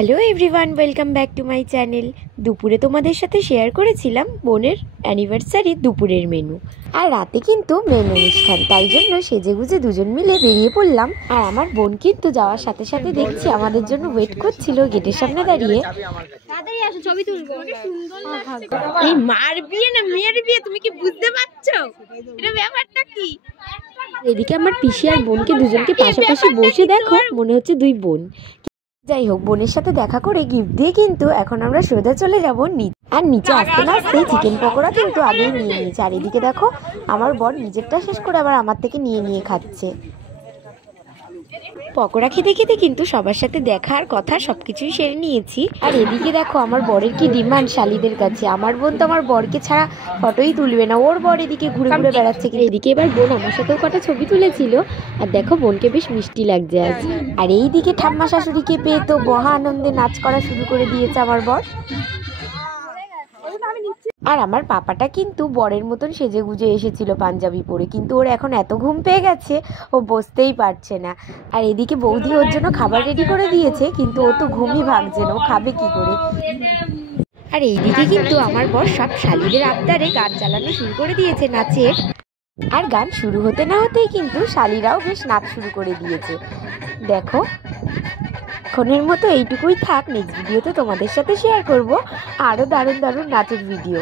Hello everyone, welcome back to my channel. দুপুরে তোমাদের সাথে শেয়ার করেছিলাম বোনের অ্যানিভার্সারি দুপুরের মেনু, আর রাতে কিন্তু মেন অনুষ্ঠান। তাই জন্য সেজেগুজে দুজন মিলে বেরিয়ে পড়লাম। আর আমার বোন কিন্তু যাওয়ার সাথে সাথে দেখছি আমাদের জন্য ওয়েট করছিল গেটের সামনে দাঁড়িয়ে। এই মার বিয়ে না মেয়ের বিয়ে, তুমি কি বুঝতে পারছো এটা ব্যাপারটা কি? এদিকে আমার পিসি আর বোনকে দুজনকে পাশাপাশি বসে দেখো মনে হচ্ছে দুই বোন। যাই হোক, বোনের সাথে দেখা করে গিফট দিয়ে কিন্তু এখন আমরা সোজা চলে যাবো আর নিচে আসতে না আসতেই চিকেন পকোড়া কিন্তু আগেই নিয়ে নিয়েছে। আর এদিকে দেখো আমার বর নিজেরটা শেষ করে আবার আমার থেকে নিয়ে নিয়ে খাচ্ছে। পকোড়া খেতে খেতে কিন্তু সবার সাথে দেখা আর কথা সবকিছুই সেরে নিয়েছি। আর এদিকে দেখো আমার বরের কি ডিমান্ড শালিদের কাছে। আমার বোন তো আমার বরকে ছাড়া ফটোই তুলবে না, ওর বর এদিকে ঘুরে ঘুরে বেড়াচ্ছে। এদিকে এবার বোন আমার সাথেও কটা ছবি তুলেছিল। আর দেখো বোনকে বেশ মিষ্টি লাগছে আজ। আর এইদিকে ঠাম্মা শাশুড়িকে পেয়ে তো মহা আনন্দে নাচ করা শুরু করে দিয়েছে আমার বর। আর আমার পাপাটা কিন্তু বরের মতন সেজে গুজে এসেছিল পাঞ্জাবি পরে, কিন্তু ওর এখন এত ঘুম পেয়ে গেছে ও বসতেই পারছে না। আর এদিকে বৌদি ওর জন্য খাবার রেডি করে দিয়েছে, কিন্তু ও তো ঘুমই ভাঙছে না, ও খাবে কি করে। আর এইদিকে কিন্তু আমার বর সব শালিদের আবদারে গান চালানো শুরু করে দিয়েছে নাচের। আর গান শুরু হতে না হতেই কিন্তু শালিরাও বেশ নাচ শুরু করে দিয়েছে। দেখো এখনের মতো এইটুকুই থাক, নেক্সট ভিডিওতে তোমাদের সাথে শেয়ার করব আরো দারুণ দারুণ নাচের ভিডিও।